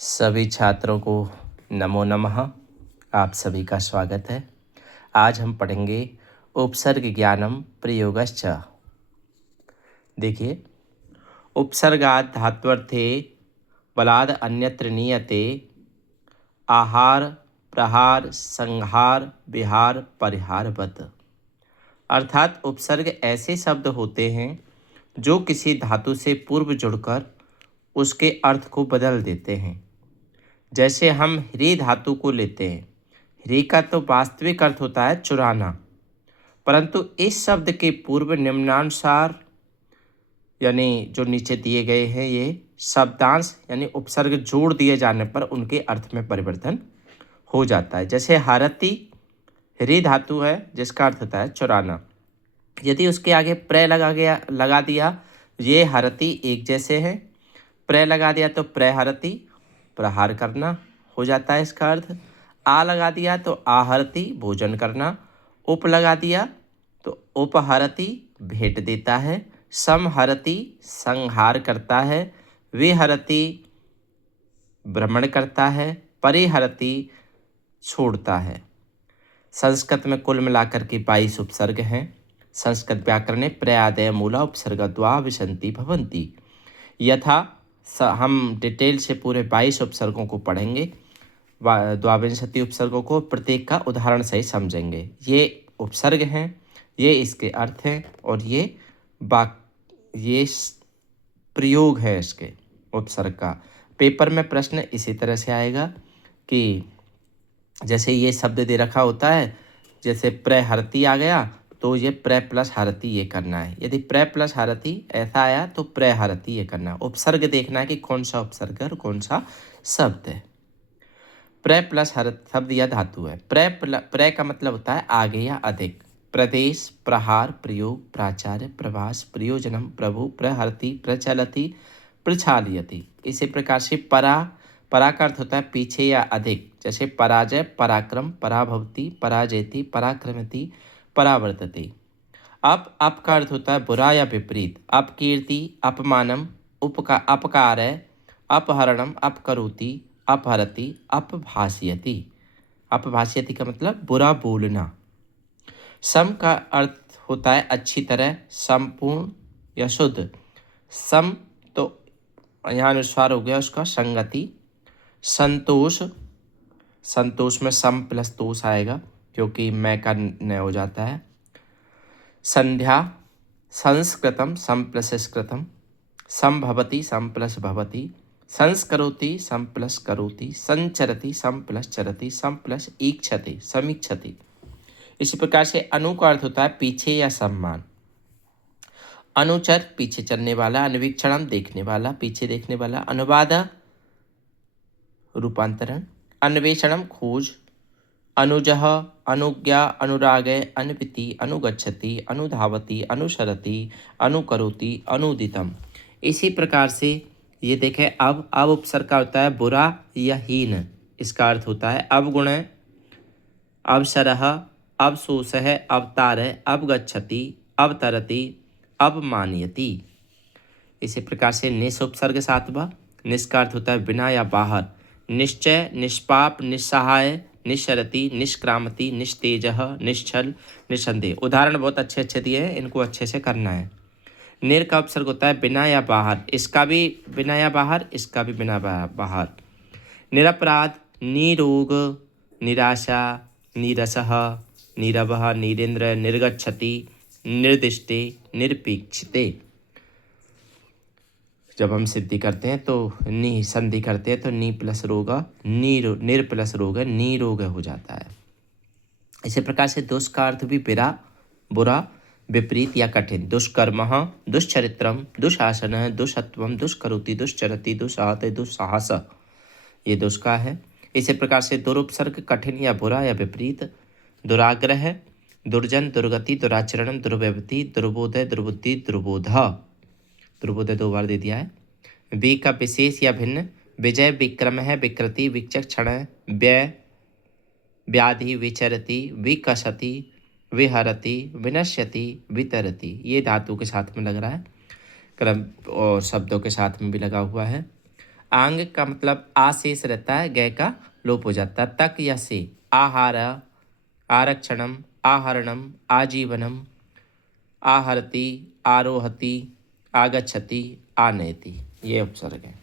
सभी छात्रों को नमो नमः। आप सभी का स्वागत है। आज हम पढ़ेंगे उपसर्ग ज्ञानम प्रयोगश्च। देखिए, उपसर्गात् धात्वर्थे बलाद अन्यत्र नीयते आहार प्रहार संहार विहार परिहारवत्। अर्थात उपसर्ग ऐसे शब्द होते हैं जो किसी धातु से पूर्व जुड़कर उसके अर्थ को बदल देते हैं। जैसे हम ह्री धातु को लेते हैं। ह्री का तो वास्तविक अर्थ होता है चुराना, परंतु इस शब्द के पूर्व निम्नानुसार यानी जो नीचे दिए गए हैं ये शब्दांश यानी उपसर्ग जोड़ दिए जाने पर उनके अर्थ में परिवर्तन हो जाता है। जैसे हरति ह्री धातु है जिसका अर्थ होता है चुराना। यदि उसके आगे प्र लगा दिया, ये हरति एक जैसे हैं। प्र लगा दिया तो प्रहरति प्रहार करना हो जाता है इसका अर्थ। आ लगा दिया तो आहरति भोजन करना। उप लगा दिया तो उपहरति भेंट देता है। समहरति संहार करता है। विहरति भ्रमण करता है। परिहरति छोड़ता है। संस्कृत में कुल मिलाकर के 22 उपसर्ग हैं। संस्कृत व्याकरणे प्रयादय मूला उपसर्गद्वा विशन्ति भवन्ति। यथा हम डिटेल से पूरे 22 उपसर्गों को पढ़ेंगे, द्वाविंशति उपसर्गों को, प्रत्येक का उदाहरण सही समझेंगे। ये उपसर्ग हैं, ये इसके अर्थ हैं और ये प्रयोग है इसके उपसर्ग का। पेपर में प्रश्न इसी तरह से आएगा कि जैसे ये शब्द दे रखा होता है, जैसे प्रहरति आ गया तो ये प्र प्लस हरति ये करना है। यदि प्र प्लस हरति ऐसा आया तो प्रहरति ये करना है। उपसर्ग देखना है कि कौन सा उपसर्ग है और कौन सा शब्द है। प्र प्लस हरत शब्द या धातु है। प्र का मतलब होता है आगे या अधिक। प्रदेश, प्रहार, प्रयोग, प्राचार्य, प्रवास, प्रयोजनम, प्रभु, प्रहरति, प्रचलति, प्रचालयति। इसी प्रकार से परा का अर्थ होता है पीछे या अधिक। जैसे पराजय, पराक्रम, पराभवति, पराजयति, पराक्रमति, परावर्तते। अप का अर्थ होता है बुरा या विपरीत। अपकीर्ति, अपमानम, अपकार, अपहरणम, अपकरोति, अपहरति, अपभाष्यति। अपभाष्यति का मतलब बुरा बोलना। सम का अर्थ होता है अच्छी तरह, संपूर्ण या शुद्ध। सम तो यहाँ अनुस्वार हो गया उसका संगति। संतोष, संतोष में सम प्लस तोष आएगा क्योंकि मैं का न हो जाता है। संध्या, संस्कृतम सम प्लस स्कृतम। संभवति सम प्लस भवति। संस्करोति सम प्लस करोति। संचरति सम प्लस चरति। सम प्लस ईक्षति समीक्षति। इसी प्रकार से अनु का अर्थ होता है पीछे या सम्मान। अनुचर पीछे चलने वाला। अनुवीक्षणम देखने वाला, पीछे देखने वाला। अनुवाद रूपांतरण। अन्वेषणम खोज। अनुजः, अनुज्ञा, अनुरागे, अन्विति, अनुगच्छति, अनुधावति, अनुसरति, अनुकरोति, अनुदितम। इसी प्रकार से ये देखें, अब उपसर्ग का होता है बुरा या हीन। इसका अर्थ होता है अवगुण, अवसरः, अवशोषः, अवतारः, अवगच्छति, अवतरति, अवमानयति। इसी प्रकार से निस उपसर्ग 7वां। निस का अर्थ होता है बिना या बाहर। निश्चय, निष्पाप, निस्सहाय, निश्चरति, निष्क्रामति, निस्तेजः, निश्चल, निस्संदेह। उदाहरण बहुत अच्छे अच्छे दिए हैं, इनको अच्छे से करना है। निर का उपसर्ग होता है बिना या बाहर। इसका भी बिना या बाहर, इसका भी बिना बाहर। निरपराध, निरोग, निराशा, नीरसः, नीरवः, नीरेन्द्र, निर्गच्छति, निर्दिष्टे, निरपेक्षिते। जब हम सिद्धि करते हैं तो नी संधि करते हैं तो नी प्लस रोग निर प्लस रोग निरोग हो जाता है। इसी प्रकार से दुष का अर्थ भी बुरा, विपरीत या कठिन। दुष्कर्म, दुष्चरित्रम, दुशासन, दुष्सत्वम, दुष्करोति, दुष्चरति, दुस्साहत, दुस्साहस, ये दुष का है। इसी प्रकार से दुरुपसर्ग कठिन या बुरा या विपरीत। दुराग्रह, दुर्जन, दुर्गति, दुराचरण, दुर्व्यवति, दुर्बोधय, दुर्बुद्धि, दुर्बोधा। दुर्बोधय 2 बार दे दिया है। वी का विशेष या भिन्न। विजय, विक्रम है, विकृति, विचक्षण, व्यय, व्याधि, विचरति, विकसति, विहरति, विनश्यति, वितरति। ये धातु के साथ में लग रहा है, क्रम और शब्दों के साथ में भी लगा हुआ है। आंग का मतलब आ शेष रहता है, गय का लोप हो जाता है। तक या से आहार, आरक्षणम, आहरणम, आजीवनम, आहरति, आरोहति, आगच्छति, आनयति, ये उपसर्ग है।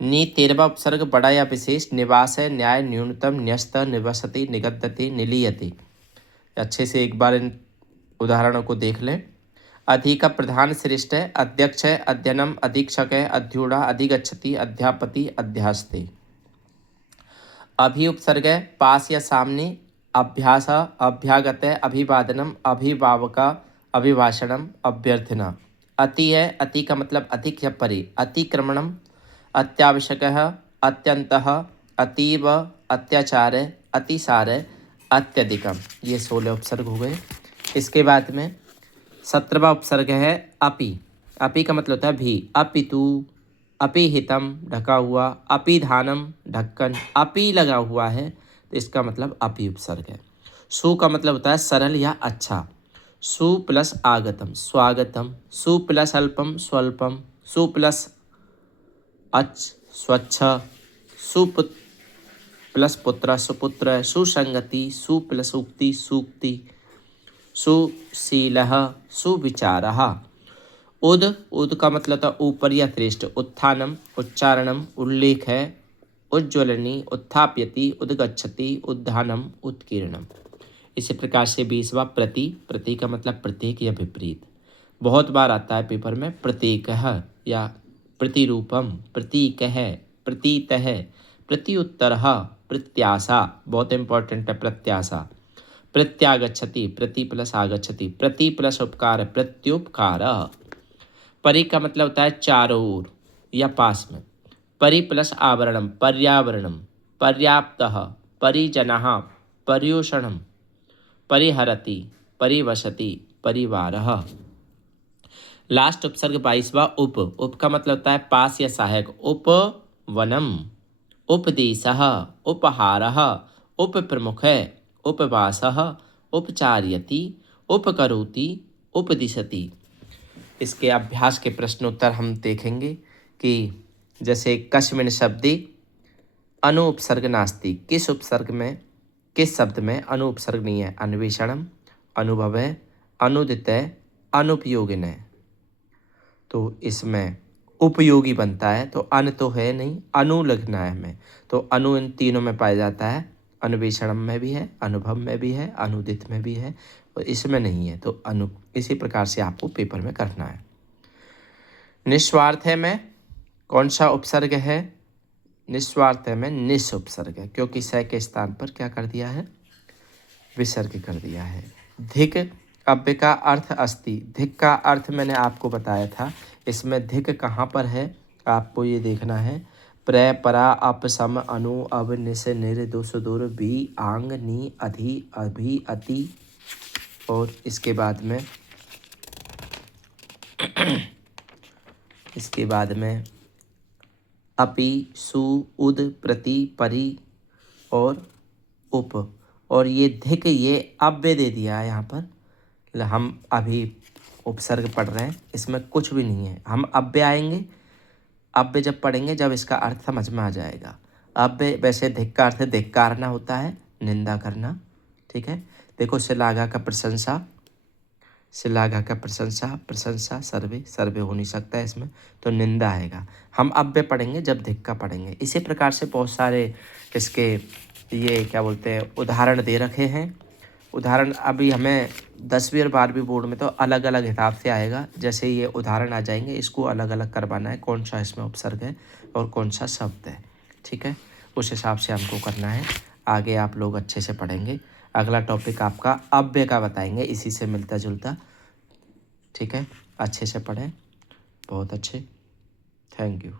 नी 13वां उपसर्ग बड़ा या विशेष, निवास है, न्याय, न्यूनतम, न्यस्त, निवसति, निगद्यति, निलीयति। अच्छे से एक बार इन उदाहरणों को देख लें। अधिक का प्रधान श्रेष्ठ है, अध्यक्ष है, अध्ययनम, अधीक्षक है, अध्यूढ़ा, अधिगच्छति, अध्यापति, अध्यास्ते। अभि उपसर्ग है, पास या सामने, अभ्यास, अभ्यागत है, अभिवादनम, अभिभावका, अभिभाषणम, अभ्यर्थना। अति है, अति का मतलब अधिक या परि, अतिक्रमणम, अत्यावश्यक, अत्यंत, अतीव, अत्याचार, अतिसार, अत्यधिकम। ये 16 उपसर्ग हो गए। इसके बाद में 17वां उपसर्ग है अपि। अपि का मतलब होता है भी, अपितु, अपिहितम ढका हुआ, अपिधानम ढक्कन, अपि लगा हुआ है तो इसका मतलब अपि उपसर्ग है। सु का मतलब होता है सरल या अच्छा, सु प्लस आगतम स्वागतम, सु प्लस अल्पम स्वल्पम, सु प्लस अच स्वच्छ, सुपुत्र प्लस पुत्र सुपुत्र, सुसंगति, सु प्लस उक्ति सूक्ति, सुशीलः, सुविचारः। उद, उद का मतलब था ऊपर या श्रेष्ठ, उत्थानम उच्चारणम उल्लेख है, उज्ज्वलनी, उत्थाप्यति, उद्गच्छति, उद्धानम, उत्कीर्णम। इसी प्रकार से 20वां प्रति, प्रति का मतलब प्रत्येक या विपरीत, बहुत बार आता है पेपर में, प्रत्येकः या प्रतिरूपम, प्रतीक है, प्रतीत है, प्रत्युत्तरः, प्रत्याशा, बहुत इंपॉर्टेंट है प्रत्याशा, प्रत्यागच्छति, प्रति प्लस आगच्छति, प्रति प्लस उपकार, प्रत्युपकार। परि का मतलब होता है चारों ओर या पास में, परि प्लस आवरणम, पर्यावरणम, पर्याप्तः, परिजनः, पर्यूषणम, परिहरति, परिवसति, परिवारः। लास्ट उपसर्ग 22वां उप। उप का मतलब होता है पास या सहायक, उपवनम, उपदेशः, उपहारः, उपप्रमुख, उपवासः, उपचार्यति, उपकरोति, उपदिशति। इसके अभ्यास के प्रश्नोत्तर हम देखेंगे कि जैसे कस्मिन् शब्दे अनु उपसर्ग नास्ति, किस उपसर्ग में, किस शब्द में अनु उपसर्ग नहीं है। अन्वेषणम, अनुभव है, अनुदितय, अनुपयोगिन। तो इसमें उपयोगी बनता है तो अन तो है नहीं, अनु लगना है हमें, तो अनु इन तीनों में पाया जाता है। अन्वेषणम में भी है, अनुभव में भी है, अनुदित में भी है, और इसमें नहीं है तो अनु। इसी प्रकार से आपको पेपर में करना है। निस्वार्थ है में कौन सा उपसर्ग है, निस्वार्थ है में निस उपसर्ग है, क्योंकि स के स्थान पर क्या कर दिया है, विसर्ग कर दिया है। धिक अव्य का अर्थ अस्ति, धिक का अर्थ मैंने आपको बताया था, इसमें धिक कहाँ पर है आपको ये देखना है। प्र परा अप सम अनु अब निस निर दुस दुर भी आंग नी अधि अभि अति। और इसके बाद में अपि सु उद प्रति परि और उप। और ये धिक ये अव्यय दे दिया है यहाँ पर, हम अभी उपसर्ग पढ़ रहे हैं, इसमें कुछ भी नहीं है। हम अव्यय आएंगे, अव्यय जब पढ़ेंगे जब इसका अर्थ समझ में आ जाएगा। अव्यय वैसे धिक का अर्थ धिक्कारना होता है, निंदा करना, ठीक है। देखो श्लाघा का प्रशंसा, श्लाघा का प्रशंसा, प्रशंसा सर्वे, सर्वे हो नहीं सकता है इसमें, तो निंदा आएगा। हम अव्यय पढ़ेंगे जब धिक का पढ़ेंगे। इसी प्रकार से बहुत सारे इसके ये क्या बोलते हैं उदाहरण दे रखे हैं। उदाहरण अभी हमें 10वीं और 12वीं बोर्ड में तो अलग अलग हिसाब से आएगा, जैसे ये उदाहरण आ जाएंगे, इसको अलग अलग करवाना है, कौन सा इसमें उपसर्ग है और कौन सा शब्द है, ठीक है। उस हिसाब से हमको करना है, आगे आप लोग अच्छे से पढ़ेंगे। अगला टॉपिक आपका अव्यय का बताएंगे, इसी से मिलता जुलता, ठीक है। अच्छे से पढ़ें, बहुत अच्छे, थैंक यू।